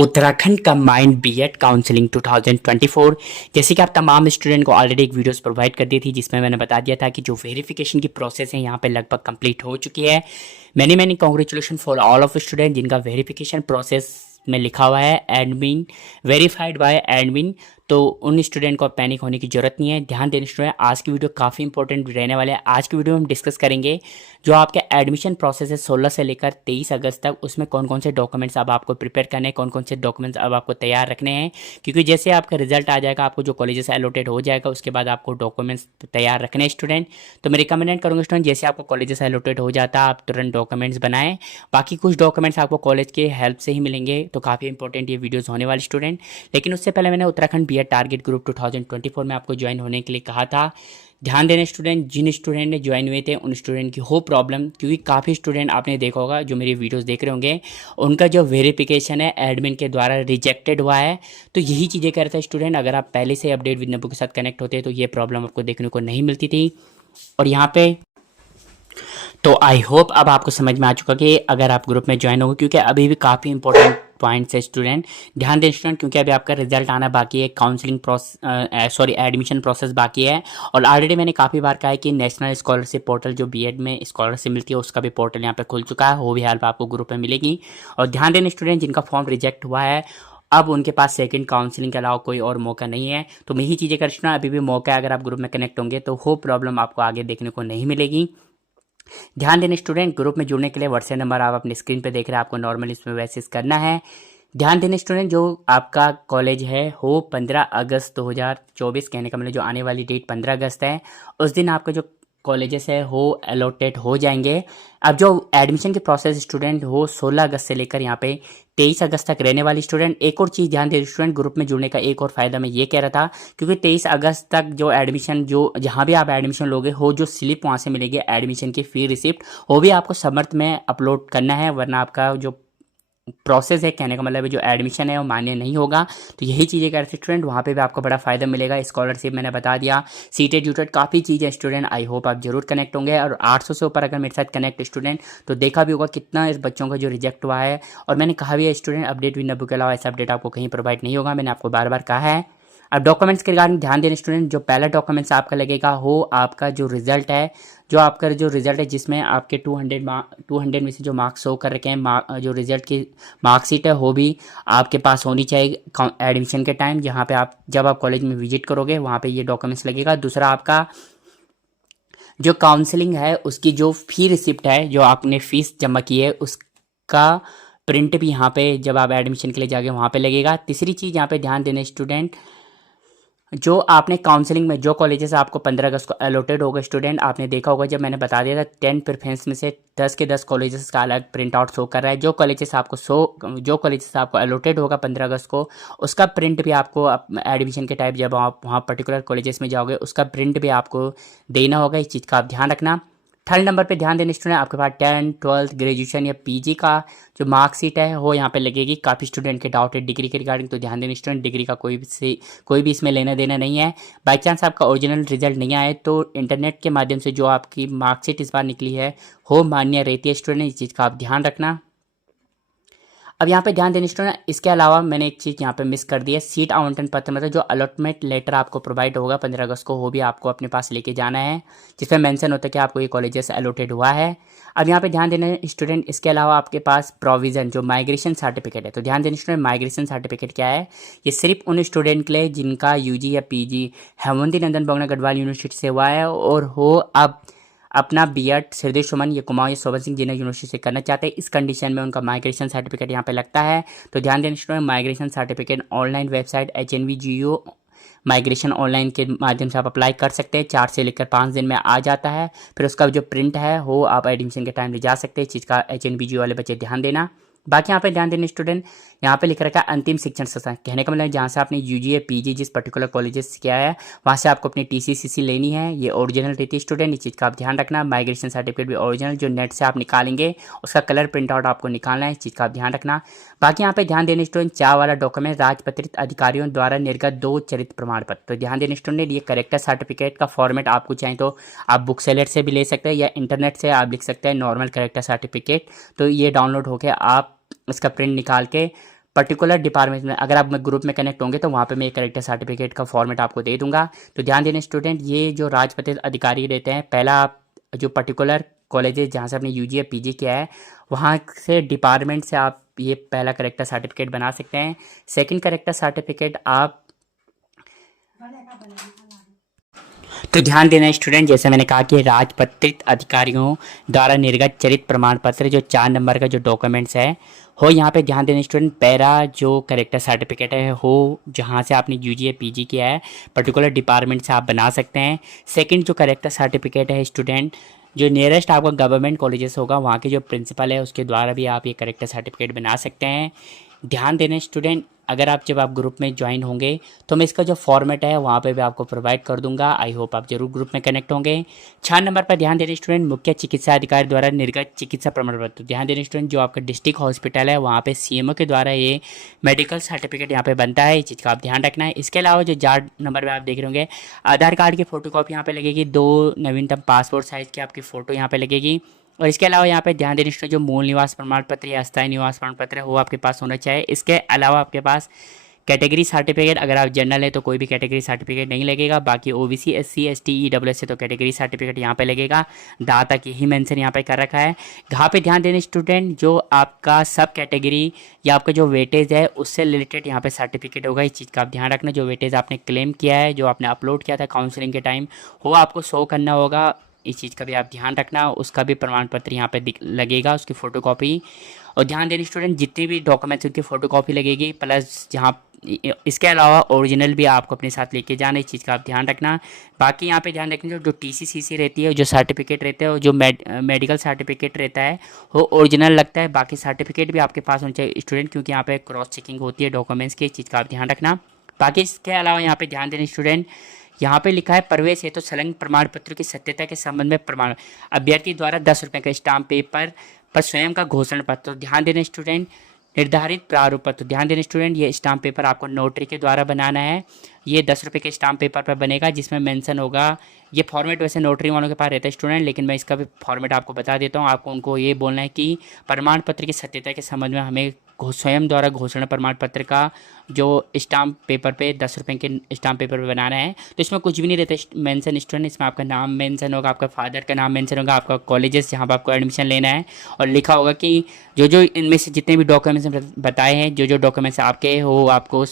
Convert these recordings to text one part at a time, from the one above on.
Uttarakhand combined BEd counselling 2024। जैसे कि आप तमाम स्टूडेंट को ऑलरेडी एक वीडियोस प्रोवाइड कर दी थी जिसमें मैंने बता दिया था कि जो वेरिफिकेशन की प्रोसेस है यहाँ पे लगभग कंप्लीट हो चुकी है। Many many congratulation for all of student जिनका वेरिफिकेशन प्रोसेस में लिखा हुआ है एडमिन वेरीफाइड बाय एडमिन। तो उन स्टूडेंट को पैनिक होने की जरूरत नहीं है। ध्यान देने स्टूडेंट, आज की वीडियो काफ़ी इंपॉर्टेंट रहने वाले हैं। आज की वीडियो में हम डिस्कस करेंगे जो आपके एडमिशन प्रोसेस है 16 से लेकर 23 अगस्त तक, उसमें कौन कौन से डॉक्यूमेंट्स अब आपको प्रिपेयर करने हैं, कौन कौन से डॉक्यूमेंट्स अब आपको तैयार रखने हैं। क्योंकि जैसे आपका रिजल्ट आ जाएगा, आपको जो कॉलेजेस अलॉटेड हो जाएगा, उसके बाद आपको डॉक्यूमेंट्स तैयार रखने हैं स्टूडेंट। तो मैं रिकमेंड करूँगा स्टूडेंट, जैसे आपको कॉलेजेस अलॉटेड हो जाता है आप तुरंत डॉक्यूमेंट्स बनाएं। बाकी कुछ डॉक्यूमेंट्स आपको कॉलेज के हेल्प से ही मिलेंगे, तो काफ़ी इंपॉर्टेंट ये वीडियोज़ होने वाले स्टूडेंट। लेकिन उससे पहले मैंने उत्तराखंड बीएड टारगेट ग्रुप 2024 में आपको ज्वाइन होने के लिए कहा था। ध्यान देने स्टूडेंट, जिन स्टूडेंट ने ज्वाइन हुए थे उन स्टूडेंट की हो प्रॉब्लम, क्योंकि काफ़ी स्टूडेंट आपने देखा होगा जो मेरी वीडियोस देख रहे होंगे, उनका जो वेरिफिकेशन है एडमिन के द्वारा रिजेक्टेड हुआ है। तो यही चीज़ें कह रहे थे स्टूडेंट, अगर आप पहले से अपडेट विद नब्बू के साथ कनेक्ट होते तो ये प्रॉब्लम आपको देखने को नहीं मिलती थी। और यहाँ पे तो आई होप अब आपको समझ में आ चुका कि अगर आप ग्रुप में ज्वाइन होंगे, क्योंकि अभी भी काफ़ी इंपॉर्टेंट पॉइंट्स है स्टूडेंट। ध्यान दें स्टूडेंट, क्योंकि अभी आपका रिजल्ट आना बाकी है, काउंसलिंग प्रोसेस एडमिशन प्रोसेस बाकी है। और ऑलरेडी मैंने काफ़ी बार कहा है कि नेशनल स्कॉलरशिप पोर्टल जो बीएड में स्कॉलरशिप मिलती है उसका भी पोर्टल यहाँ पे खुल चुका है, वो भी हेल्प आपको ग्रुप में मिलेगी। और ध्यान दें स्टूडेंट, जिनका फॉर्म रिजेक्ट हुआ है अब उनके पास सेकंड काउंसलिंग के अलावा कोई और मौका नहीं है। तो मैं ही चीज़ें कर रहा हूँ, अभी भी मौका है, अगर आप ग्रुप में कनेक्ट होंगे तो वो प्रॉब्लम आपको आगे देखने को नहीं मिलेगी। ध्यान देने स्टूडेंट, ग्रुप में जुड़ने के लिए व्हाट्सएप नंबर आप अपनी स्क्रीन पे देख रहे हैं, आपको नॉर्मली इसमें मैसेज करना है। ध्यान देने स्टूडेंट, जो आपका कॉलेज है हो 15 अगस्त 2024, कहने का मतलब जो आने वाली डेट 15 अगस्त है, उस दिन आपका जो कॉलेजेस है हो अलॉटेड हो जाएंगे। अब जो एडमिशन के प्रोसेस स्टूडेंट हो 16 अगस्त से लेकर यहाँ पे 23 अगस्त तक रहने वाली स्टूडेंट। एक और चीज़ ध्यान दे स्टूडेंट, ग्रुप में जुड़ने का एक और फायदा मैं ये कह रहा था, क्योंकि 23 अगस्त तक जो एडमिशन जो जहाँ भी आप एडमिशन लोगे हो, जो स्लिप वहाँ से मिलेगी एडमिशन की फी रिसिप्ट, वो भी आपको समर्थ में अपलोड करना है, वरना आपका जो प्रोसेस है, कहने का मतलब जो एडमिशन है वो मान्य नहीं होगा। तो यही चीज़ें कर स्टूडेंट, वहाँ पे भी आपको बड़ा फायदा मिलेगा। स्कॉलरशिप मैंने बता दिया, सीटेड यूटेड काफ़ी चीज़ें स्टूडेंट, आई होप आप जरूर कनेक्ट होंगे। और 800 से ऊपर अगर मेरे साथ कनेक्ट स्टूडेंट, तो देखा भी होगा कितना इस बच्चों का जो रिजेक्ट हुआ है। और मैंने कहा भी है स्टूडेंट, अपडेट विद नब्बू के अलावा ऐसा अपडेट आपको कहीं प्रोवाइड नहीं होगा, मैंने आपको बार बार कहा है। अब डॉक्यूमेंट्स के रिगार्डिंग ध्यान देने स्टूडेंट, जो पहला डॉक्यूमेंट्स आपका लगेगा हो आपका जो रिजल्ट है, जो आपका जो रिजल्ट है जिसमें आपके 200 में से जो मार्क्स शो कर रखे हैं, जो रिजल्ट की मार्कशीट है वो भी आपके पास होनी चाहिए एडमिशन के टाइम, जहाँ पे आप जब आप कॉलेज में विजिट करोगे वहाँ पे ये डॉक्यूमेंट्स लगेगा। दूसरा, आपका जो काउंसलिंग है उसकी जो फी रिसिप्ट है, जो आपने फीस जमा की है, उसका प्रिंट भी यहाँ पे जब आप एडमिशन के लिए जाओगे वहाँ पे लगेगा। तीसरी चीज़ यहाँ पे ध्यान देना स्टूडेंट, जो आपने काउंसलिंग में जो कॉलेजेस आपको 15 अगस्त को अलॉटेड होगा स्टूडेंट, आपने देखा होगा जब मैंने बता दिया था 10 प्रेफरेंस में से 10 के 10 कॉलेजेस का अलग प्रिंट आउट शो कर रहा है। जो कॉलेजेस आपको अलॉटेड होगा 15 अगस्त को, उसका प्रिंट भी आपको एडमिशन के टाइम जब आप वहाँ पर्टिकुलर कॉलेजेस में जाओगे उसका प्रिंट भी आपको देना होगा। इस चीज़ का आप ध्यान रखना। थर्ड नंबर पे ध्यान देने स्टूडेंट, आपके पास 10, 12, ग्रेजुएशन या पीजी का जो मार्कशीट है वो यहाँ पे लगेगी। काफ़ी स्टूडेंट के डाउट है डिग्री के रिगार्डिंग, तो ध्यान देने स्टूडेंट, डिग्री का कोई भी इसमें लेना देना नहीं है। बाई चांस आपका ओरिजिनल रिजल्ट नहीं आए तो इंटरनेट के माध्यम से जो आपकी मार्कशीट इस बार निकली है वो मान्य रहती है स्टूडेंट, इस चीज़ का आप ध्यान रखना। अब यहाँ पे ध्यान देने स्टूडेंट, इसके अलावा मैंने एक चीज़ यहाँ पे मिस कर दी है, सीट आवंटन पत्र, मतलब जो अलॉटमेंट लेटर आपको प्रोवाइड होगा 15 अगस्त को, वो भी आपको अपने पास लेके जाना है, जिसमें मेंशन होता है कि आपको ये कॉलेजेस अलॉटेड हुआ है। अब यहाँ पे ध्यान देना स्टूडेंट, इसके अलावा आपके पास प्रोविज़न जो माइग्रेशन सर्टिफिकेट है, तो ध्यान देना स्टूडेंट, माइग्रेशन सर्टिफिकेट क्या है, ये सिर्फ उन स्टूडेंट के लिए जिनका यूजी या पीजी हेमवंती नंदन बहुगुणा गढ़वाल यूनिवर्सिटी से हुआ है और हो अब अपना बीएड हृदय सुमन या कुमाऊं या शोभन सिंह जिन्हें यूनिवर्सिटी से करना चाहते हैं, इस कंडीशन में उनका माइग्रेशन सर्टिफिकेट यहाँ पे लगता है। तो ध्यान देना student, migration certificate online website HNVGO migration online के माध्यम से आप अप्लाई कर सकते हैं, 4 से लेकर 5 दिन में आ जाता है। फिर उसका जो प्रिंट है वो आप एडमिशन के टाइम ले जा सकते हैं। इस चीज़ का HNVGO वाले बच्चे ध्यान देना। बाकी यहाँ पे ध्यान देने स्टूडेंट, यहाँ पे लिख रखा है अंतिम शिक्षण संस्थान, कहने का मतलब जहाँ से आपने यूजी या पीजी जिस पर्टिकुलर कॉलेजेस से किया है वहाँ से आपको अपनी TCCC लेनी है, ये ओरिजिनल रहती है स्टूडेंट, इस चीज़ का आप ध्यान रखना। माइग्रेशन सर्टिफिकेट भी ओरिजिनल जो नेट से आप निकालेंगे उसका कलर प्रिंट आउट आपको निकालना है, इस चीज़ का आप ध्यान रखना। बाकी यहाँ पे ध्यान देने स्टूडेंट, 4 वाला डॉक्यूमेंट राजपत्रित अधिकारियों द्वारा निर्गत 2 चरित्र प्रमाण पत्र, तो ध्यान देने स्टूडेंट, ये करेक्टर सर्टिफिकेट का फॉर्मेट आपको चाहिए तो आप बुक सेलर से भी ले सकते हैं या इंटरनेट से आप लिख सकते हैं नॉर्मल करेक्टर सर्टिफिकेट, तो ये डाउनलोड होकर आप इसका प्रिंट निकाल के पर्टिकुलर डिपार्टमेंट में अगर आप ग्रुप में कनेक्ट होंगे तो वहाँ पे मैं एक करेक्टर सर्टिफिकेट का फॉर्मेट आपको दे दूंगा। तो ध्यान देना स्टूडेंट, ये जो राजपत्रित अधिकारी रहते हैं, पहला आप जो पर्टिकुलर कॉलेजेस जहाँ से आपने यूजी या पीजी किया है वहाँ से डिपार्टमेंट से आप ये पहला करेक्टर सर्टिफिकेट बना सकते हैं। सेकंड करेक्टर सर्टिफिकेट आप तो ध्यान देना स्टूडेंट, जैसे मैंने कहा कि राजपत्रित अधिकारियों द्वारा निर्गत चरित्र प्रमाण पत्र जो 4 नंबर का जो डॉक्यूमेंट्स है हो, यहाँ पे ध्यान देना स्टूडेंट, पहला जो करेक्टर सर्टिफिकेट है हो जहाँ से आपने यूजी या पीजी किया है पर्टिकुलर डिपार्टमेंट से आप बना सकते हैं। सेकंड जो करेक्टर सर्टिफिकेट है स्टूडेंट, जो नियरेस्ट आपका गवर्नमेंट कॉलेजेस होगा वहाँ के जो प्रिंसिपल है उसके द्वारा भी आप ये करेक्टर सर्टिफिकेट बना सकते हैं। ध्यान देना स्टूडेंट, अगर आप जब आप ग्रुप में ज्वाइन होंगे तो मैं इसका जो फॉर्मेट है वहाँ पे भी आपको प्रोवाइड कर दूंगा। आई होप आप जरूर ग्रुप में कनेक्ट होंगे। 6 नंबर पर ध्यान देना स्टूडेंट, मुख्य चिकित्सा अधिकारी द्वारा निर्गत चिकित्सा प्रमाण पत्र। ध्यान देना स्टूडेंट, जो आपका डिस्ट्रिक्ट हॉस्पिटल है वहाँ पे सीएमओ के द्वारा ये मेडिकल सर्टिफिकेट यहाँ पे बनता है, इस चीज़ का आप ध्यान रखना है। इसके अलावा जो 4 नंबर पर आप देख रहे होंगे, आधार कार्ड की फोटो कॉपी यहाँ पे लगेगी, 2 नवीनतम पासपोर्ट साइज़ की आपकी फ़ोटो यहाँ पे लगेगी। और इसके अलावा यहाँ पे ध्यान देना स्टूडेंट, जो मूल निवास प्रमाण पत्र या अस्थायी निवास प्रमाण पत्र है वो आपके पास होना चाहिए। इसके अलावा आपके पास कैटेगरी सर्टिफिकेट, अगर आप जनरल है तो कोई भी कैटेगरी सर्टिफिकेट नहीं लगेगा, बाकी ओबीसी एससी एसटी ईडब्ल्यूएस है तो कैटेगरी सर्टिफिकेट यहाँ पे लगेगा। दाँ तक यही मेंशन यहाँ पे कर रखा है। यहाँ पे ध्यान देना स्टूडेंट, जो आपका सब कैटेगरी या आपका जो वेटेज है उससे रिलेटेड यहाँ पे सर्टिफिकेट होगा, इस चीज़ का आप ध्यान रखना। जो वेटेज आपने क्लेम किया है, जो आपने अपलोड किया था काउंसलिंग के टाइम, वो आपको शो करना होगा, इस चीज़ का भी आप ध्यान रखना। उसका भी प्रमाण पत्र यहाँ पे लगेगा, उसकी फ़ोटोकॉपी। और ध्यान देना स्टूडेंट, जितने भी डॉक्यूमेंट्स उनकी फ़ोटोकॉपी लगेगी, प्लस जहाँ इसके अलावा ओरिजिनल भी आपको अपने साथ लेके जाना, इस चीज़ का आप ध्यान रखना। बाकी यहाँ पे ध्यान रखना, जो टीसीसीसी रहती है, जो सर्टिफिकेट रहते हैं, जो मेडिकल सर्टिफिकेट रहता है वो ओरिजिनल लगता है, बाकी सर्टिफिकेट भी आपके पास होना चाहिए स्टूडेंट, क्योंकि यहाँ पे क्रॉस चेकिंग होती है डॉक्यूमेंट्स की, इस चीज़ का आप ध्यान रखना। बाकी इसके अलावा यहाँ पे ध्यान देना स्टूडेंट, यहाँ पे लिखा है प्रवेश हेतु संलग्न प्रमाण पत्र की सत्यता के संबंध में प्रमाण, अभ्यर्थी द्वारा 10 रुपये का स्टाम्प पेपर पर स्वयं का घोषणा पत्र। ध्यान देना स्टूडेंट, निर्धारित प्रारूप पत्र। ध्यान देना स्टूडेंट, ये स्टाम्प पेपर आपको नोटरी के द्वारा बनाना है। ये 10 रुपये के स्टाम्प पेपर पर बनेगा, जिसमें मेंशन होगा, ये फॉर्मेट वैसे नोटरी वालों के पास रहता है स्टूडेंट, लेकिन मैं इसका भी फॉर्मेट आपको बता देता हूँ। आपको उनको ये बोलना है कि प्रमाण पत्र की सत्यता के संबंध में हमें स्वयं द्वारा घोषणा प्रमाण पत्र का जो स्टाम्प पेपर पे 10 रुपये के स्टाम्प पेपर पे बनाना है। तो इसमें कुछ भी नहीं रहता मेंशन स्टूडेंट, इसमें आपका नाम मेंशन होगा, आपका फादर का नाम मेंशन होगा, आपका कॉलेजेस जहाँ पर आपको एडमिशन लेना है, और लिखा होगा कि जो जो इनमें से जितने भी डॉक्यूमेंट्स बताए हैं, जो जो डॉक्यूमेंट्स आपके हो, आपको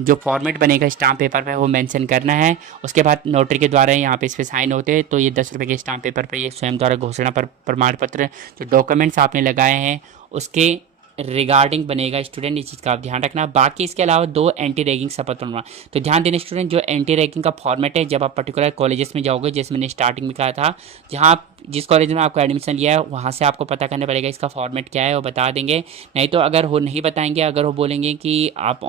जो फॉर्मेट बनेगा स्टाम्प पेपर पे वो मेंशन करना है। उसके बाद नोटरी के द्वारा यहाँ पे इस पे साइन होते हैं। तो ये 10 रुपये के स्टाम्प पेपर पे ये स्वयं द्वारा घोषणा प्रमाण पत्र, जो डॉक्यूमेंट्स आपने लगाए हैं उसके रिगार्डिंग बनेगा स्टूडेंट, इस चीज़ का आप ध्यान रखना। बाकी इसके अलावा 2 एंटी रैगिंग शपथ प्रमाण। तो ध्यान देना स्टूडेंट, जो एंटी रैगिंग का फॉर्मेट है, जब आप पर्टिकुलर कॉलेजेस में जाओगे, जैसे मैंने स्टार्टिंग में कहा था, जहाँ जिस कॉलेज में आपको एडमिशन लिया है वहाँ से आपको पता करना पड़ेगा इसका फॉर्मेट क्या है, वो बता देंगे। नहीं तो अगर वो नहीं बताएंगे, अगर वो बोलेंगे कि आप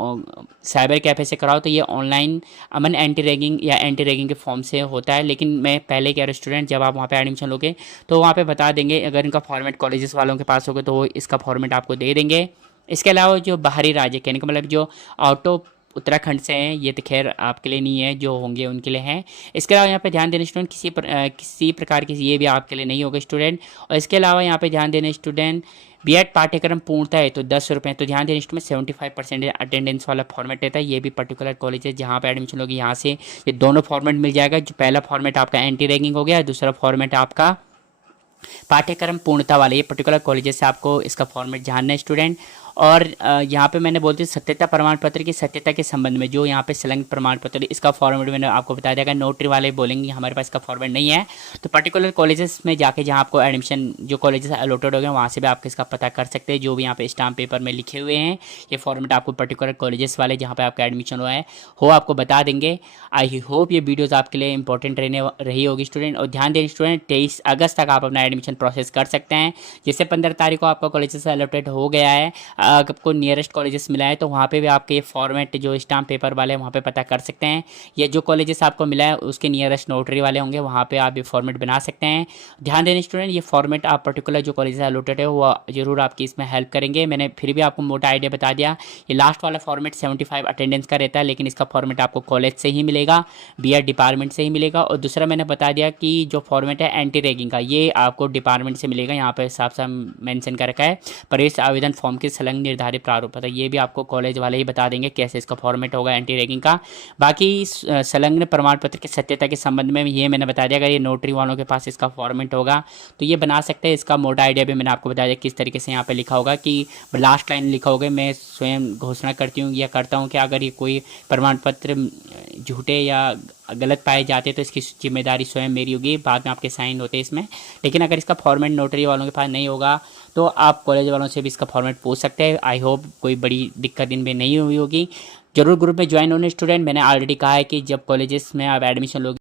साइबर कैफ़े से कराओ, तो ये ऑनलाइन अमन एंटी रैगिंग या एंटी रैगिंग के फॉर्म से होता है। लेकिन मैं पहले कह रहा हूँ स्टूडेंट, जब आप वहाँ पे एडमिशन लोगे तो वहाँ पे बता देंगे, अगर इनका फॉर्मेट कॉलेजेस वालों के पास होगा तो वो इसका फॉर्मेट आपको दे देंगे। इसके अलावा जो बाहरी राज्य, कहने का मतलब जो आउट ऑफ उत्तराखंड से हैं, ये तो खैर आपके लिए नहीं है, जो होंगे उनके लिए हैं। इसके अलावा यहाँ पे ध्यान देना स्टूडेंट, किसी प्रकार की ये भी आपके लिए नहीं होगा स्टूडेंट। और इसके अलावा यहाँ पे ध्यान देना स्टूडेंट, बीएड पाठ्यक्रम पूर्णता है तो 10 रुपये। तो ध्यान देना स्टूडेंट, 75% अटेंडेंस वाला फॉर्मेट रहता है। ये भी पर्टिकुलर कॉलेज है जहाँ पे एडमिशन होगी, यहाँ से ये दोनों फॉर्मेट मिल जाएगा। जो पहला फॉर्मेट आपका एंटी रैगिंग हो गया, दूसरा फॉर्मेट आपका पाठ्यक्रम पूर्णता वाले, ये पर्टिकुलर कॉलेजेस से आपको इसका फॉर्मेट जानना है स्टूडेंट। और यहाँ पे मैंने बोलती हूँ सत्यता प्रमाण पत्र की सत्यता के संबंध में, जो यहाँ पे संलग्न प्रमाण पत्र, इसका फॉर्मेट मैंने आपको बता दिया। नोटरी वाले बोलेंगे हमारे पास इसका फॉर्मेट नहीं है, तो पर्टिकुलर कॉलेजेस में जाके जहाँ आपको एडमिशन जो कॉलेजेस अलॉटेड हो गए वहाँ से भी आपको इसका पता कर सकते हैं। जो भी यहाँ पे स्टाम्प पेपर में लिखे हुए हैं, ये फॉर्मेट आपको पर्टिकुलर कॉलेजेस वाले जहाँ पे आपका एडमिशन हुआ है हो आपको बता देंगे। आई होप ये वीडियोस आपके लिए इंपॉर्टेंट रही होगी स्टूडेंट। और ध्यान दें स्टूडेंट, 23 अगस्त तक आप अपना एडमिशन प्रोसेस कर सकते हैं। जैसे 15 तारीख को आपका कॉलेजेस अलॉटेड हो गया है, आपको नियरेस्ट कॉलेजेस मिला है, तो वहाँ पे भी आपके फॉर्मेट जो स्टाम्प पेपर वाले हैं वहाँ पे पता कर सकते हैं। ये जो कॉलेजेस आपको मिला है उसके नियरेस्ट नोटरी वाले होंगे, वहाँ पे आप ये फॉर्मेट बना सकते हैं। ध्यान देना स्टूडेंट, ये फॉर्मेट आप पर्टिकुलर जो कॉलेजेस अलॉटेड है वो जरूर आपकी इसमें हेल्प करेंगे। मैंने फिर भी आपको मोटा आइडिया बता दिया। ये लास्ट वाला फॉर्मेट 75 अटेंडेंस का रहता है, लेकिन इसका फॉर्मेट आपको कॉलेज से ही मिलेगा, बीएड डिपार्टमेंट से ही मिलेगा। और दूसरा मैंने बता दिया कि जो फॉर्मेट है एंटी रैगिंग का, ये आपको डिपार्टमेंट से मिलेगा। यहाँ पर साफ साफ मेंशन कर रखा है, प्रवेश आवेदन फॉर्म के संलग्न संघ निर्धारित प्रारूप है, ये भी आपको कॉलेज वाले ही बता देंगे कैसे इसका फॉर्मेट होगा एंटी रैगिंग का। बाकी संलग्न प्रमाण पत्र की सत्यता के संबंध में ये मैंने बता दिया, अगर ये नोटरी वालों के पास इसका फॉर्मेट होगा तो ये बना सकते हैं। इसका मोटा आइडिया भी मैंने आपको बता दिया किस तरीके से यहाँ पे लिखा होगा कि लास्ट लाइन लिखा होगा, मैं स्वयं घोषणा करती हूँ या करता हूँ कि अगर ये कोई प्रमाण पत्र झूठे या गलत पाए जाते तो इसकी जिम्मेदारी स्वयं मेरी होगी, बाद में आपके साइन होते हैं इसमें। लेकिन अगर इसका फॉर्मेट नोटरी वालों के पास नहीं होगा तो आप कॉलेज वालों से भी इसका फॉर्मेट पूछ सकते हैं। आई होप कोई बड़ी दिक्कत इनमें नहीं हुई होगी। जरूर ग्रुप में ज्वाइन होने स्टूडेंट, मैंने ऑलरेडी कहा है कि जब कॉलेजेस में आप एडमिशन लोगे